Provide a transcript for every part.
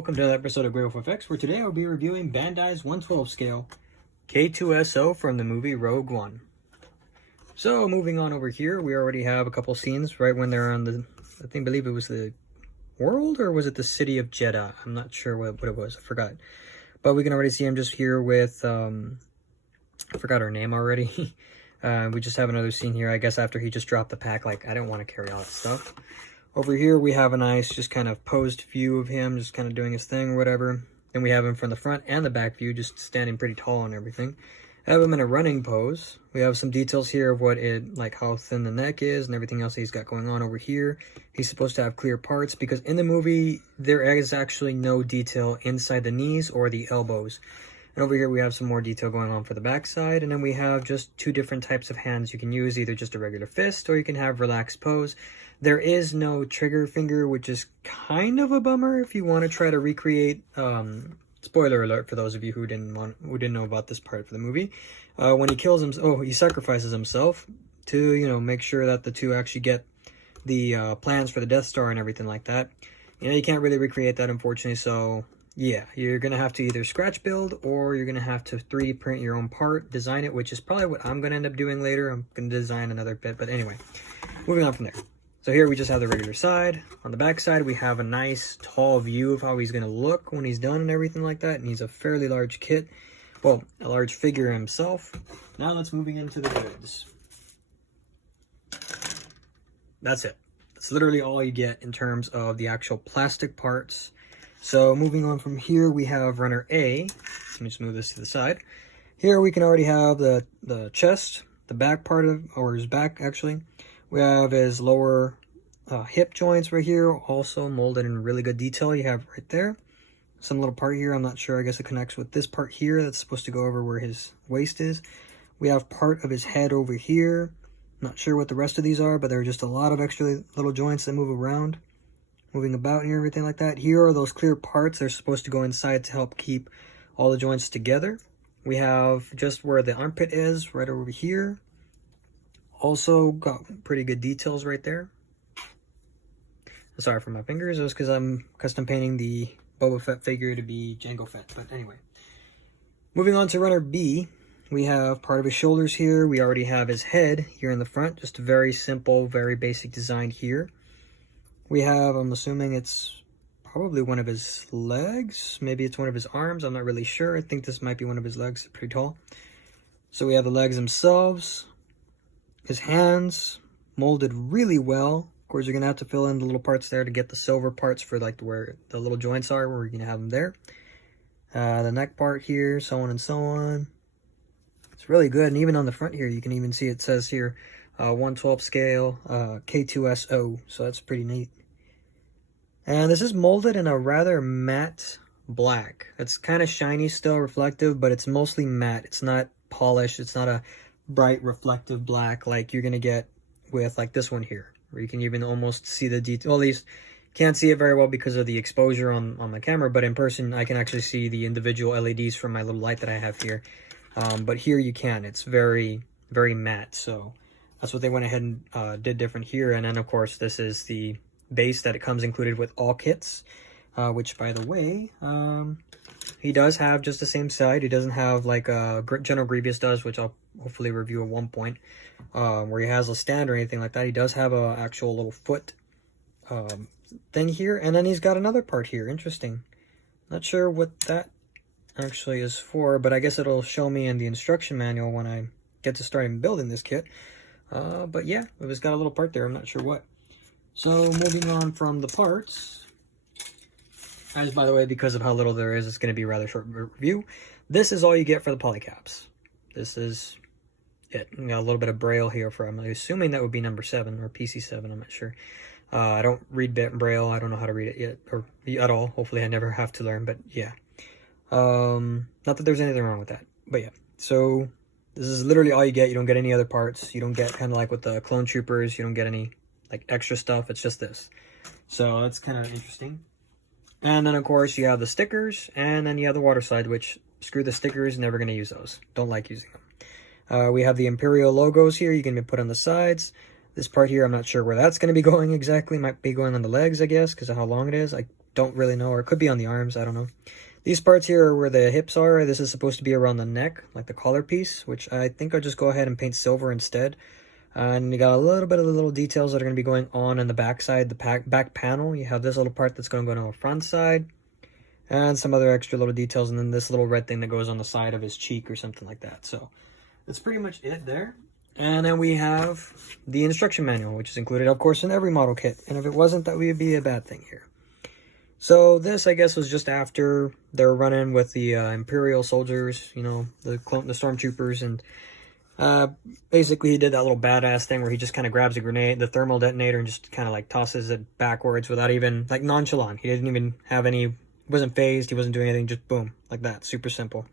welcome to another episode of Great Wolf FX, where today I'll be reviewing Bandai's 1/12 scale K2S0 from the movie Rogue One. So moving on over here, we already have a couple scenes right when they're on the, I believe it was the world, or was it the city of Jeddah? I'm not sure what it was, I forgot. But we can already see him just here with, I forgot her name already. We just have another scene here, I guess after he just dropped the pack, like I didn't want to carry all that stuff. Over here, we have a nice, just kind of posed view of him, just kind of doing his thing or whatever. Then we have him from the front and the back view, just standing pretty tall and everything. I have him in a running pose. We have some details here of what it, like how thin the neck is and everything else he's got going on over here. He's supposed to have clear parts because in the movie, there is actually no detail inside the knees or the elbows. And over here, we have some more detail going on for the backside. And then we have just two different types of hands you can use, either just a regular fist or you can have relaxed pose. There is no trigger finger, which is kind of a bummer if you want to try to recreate, spoiler alert for those of you who didn't know about this part for the movie. When he kills him, he sacrifices himself to, you know, make sure that the two actually get the plans for the Death Star and everything like that. You know, you can't really recreate that, unfortunately, so yeah, you're going to have to either scratch build or you're going to have to 3D print your own part, design it, which is probably what I'm going to end up doing later. I'm going to design another bit, but anyway, moving on from there. So here we just have the regular side. On the back side, we have a nice tall view of how he's going to look when he's done and everything like that. And he's a fairly large kit. Well, a large figure himself. Now let's moving into the goods. That's it. That's literally all you get in terms of the actual plastic parts. So moving on from here, we have runner A. Let me just move this to the side. Here we can already have the chest, the back part of, or his back actually. We have his lower hip joints right here, also molded in really good detail. You have right there. Some little part here, I'm not sure, I guess it connects with this part here that's supposed to go over where his waist is. We have part of his head over here. Not sure what the rest of these are, but there are just a lot of extra little joints that move around, moving about and everything like that. Here are those clear parts. They're supposed to go inside to help keep all the joints together. We have just where the armpit is, right over here. Also got pretty good details right there. Sorry for my fingers, it was because I'm custom painting the Boba Fett figure to be Jango Fett, but anyway. Moving on to runner B, we have part of his shoulders here. We already have his head here in the front, just a very simple, very basic design here. We have, I'm assuming it's probably one of his legs, maybe it's one of his arms, I'm not really sure. I think this might be one of his legs, pretty tall. So we have the legs themselves. His hands molded really well. Of course, you're going to have to fill in the little parts there to get the silver parts for like where the little joints are, where you're going to have them there. The neck part here, so on and so on. It's really good. And even on the front here, you can even see it says here 1/12 scale K2S0. So that's pretty neat. And this is molded in a rather matte black. It's kind of shiny still, reflective, but it's mostly matte. It's not polished. It's not a bright reflective black like you're gonna get with like this one here, where you can even almost see the detail. Well, at least can't see it very well because of the exposure on my camera, but in person I can actually see the individual LEDs from my little light that I have here. But here you can. It's very, very matte, so that's what they went ahead and did different here. And then of course this is the base that it comes included with all kits, which by the way, he does have just the same side. He doesn't have like General Grievous does, which I'll hopefully review at one point, where he has a stand or anything like that. He does have a actual little foot thing here, and then he's got another part here. Interesting. Not sure what that actually is for, but I guess it'll show me in the instruction manual when I get to starting building this kit. But yeah, it's got a little part there. I'm not sure what. So moving on from the parts. As by the way, because of how little there is, it's going to be a rather short review. This is all you get for the polycaps. This is it. You got a little bit of braille here for, I'm assuming that would be number 7 or PC7, I'm not sure. I don't read braille. I don't know how to read it yet, or at all. Hopefully I never have to learn, but yeah. Not that there's anything wrong with that, but yeah. So this is literally all you get. You don't get any other parts. You don't get kind of like with the clone troopers. You don't get any like extra stuff. It's just this. So that's kind of interesting. And then, of course, you have the stickers, and then you have the water slide, which, screw the stickers, never going to use those. Don't like using them. We have the Imperial logos here. You can put on the sides. This part here, I'm not sure where that's going to be going exactly. Might be going on the legs, I guess, because of how long it is. I don't really know, or it could be on the arms, I don't know. These parts here are where the hips are. This is supposed to be around the neck, like the collar piece, which I think I'll just go ahead and paint silver instead. And you got a little bit of the little details that are going to be going on in the back side, the back panel. You have this little part that's going to go on the front side, and some other extra little details, and then this little red thing that goes on the side of his cheek or something like that. So that's pretty much it there. And then we have the instruction manual, which is included, of course, in every model kit. And if it wasn't, that would be a bad thing here. So this, I guess, was just after they're running with the Imperial soldiers, you know, the stormtroopers, and basically he did that little badass thing where he just kind of grabs a grenade, the thermal detonator, and just kind of like tosses it backwards without even, like, nonchalant. He didn't even have any, wasn't phased, he wasn't doing anything, just boom, like that, super simple.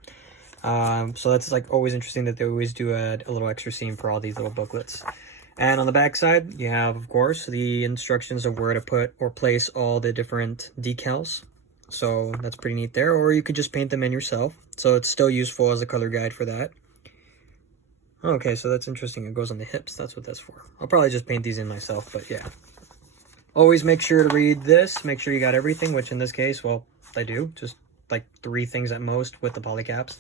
So that's like always interesting that they always do a little extra scene for all these little booklets. And on the back side, you have, of course, the instructions of where to put or place all the different decals. So that's pretty neat there. Or you could just paint them in yourself. So it's still useful as a color guide for that. Okay, so that's interesting. It goes on the hips. That's what that's for. I'll probably just paint these in myself, but yeah. Always make sure to read this. Make sure you got everything, which in this case, well, I do. Just like 3 things at most with the polycaps.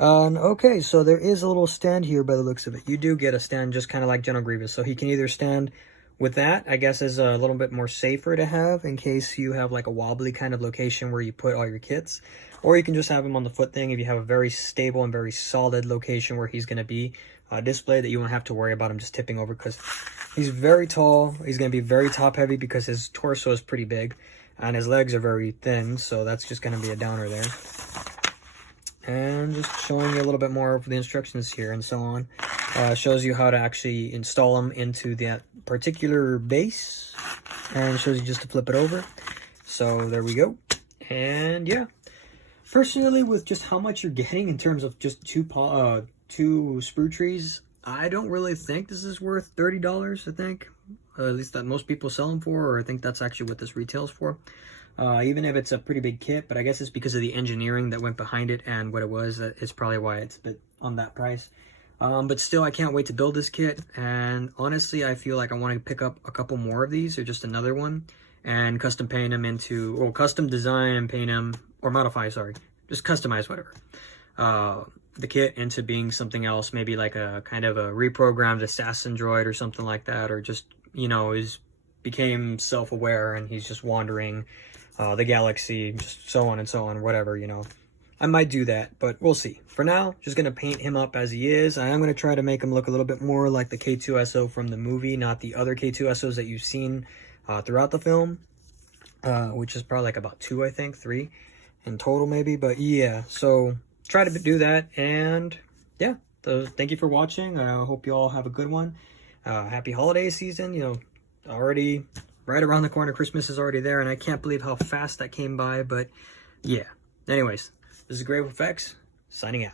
Okay, so there is a little stand here by the looks of it. You do get a stand just kind of like General Grievous. So he can either stand with that, I guess is a little bit more safer to have in case you have like a wobbly kind of location where you put all your kits. Or you can just have him on the foot thing if you have a very stable and very solid location where he's going to be displayed, that you won't have to worry about him just tipping over, because he's very tall. He's going to be very top heavy because his torso is pretty big and his legs are very thin. So that's just going to be a downer there. And just showing you a little bit more of the instructions here and so on. Shows you how to actually install them into that particular base. And shows you just to flip it over. So there we go. And yeah. Personally, with just how much you're getting in terms of just two sprue trees, I don't really think this is worth $30, I think. At least that most people sell them for, or I think that's actually what this retails for. Even if it's a pretty big kit, but I guess it's because of the engineering that went behind it and what it was. It's probably why it's a bit on that price. But still, I can't wait to build this kit. And honestly, I feel like I want to pick up a couple more of these, or just another one, and custom paint them into, or custom design and paint them, or modify, sorry, just customize whatever. The kit into being something else, maybe like a kind of a reprogrammed assassin droid or something like that, or just, you know, became self-aware and he's just wandering the galaxy, just so on and so on, whatever, you know. I might do that, but we'll see. For now, just going to paint him up as he is. I am going to try to make him look a little bit more like the K2SO from the movie, not the other K2SOs that you've seen throughout the film, which is probably like about 2, I think, 3 in total maybe. But yeah, so try to do that. And yeah, so thank you for watching. I hope you all have a good one. Happy holiday season. You know, already right around the corner. Christmas is already there, and I can't believe how fast that came by. But yeah, anyways, this is Grave Effects, signing out.